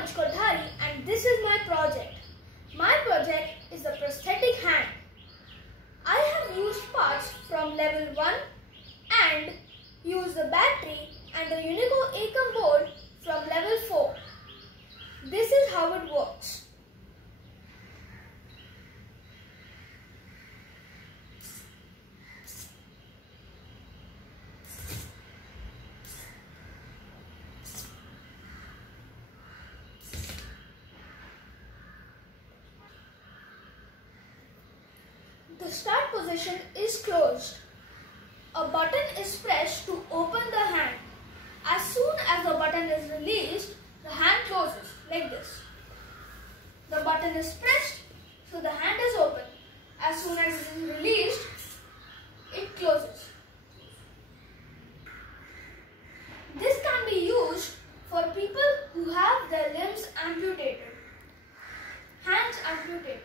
Ansh Kothary and this is my project. My project is the prosthetic hand. I have used parts from level 1 and used the battery and the UniKits board from level 4. This is how it works. The start position is closed. A button is pressed to open the hand. As soon as the button is released, the hand closes like this. The button is pressed, so the hand is open. As soon as it is released, it closes. This can be used for people who have their limbs amputated, hands amputated.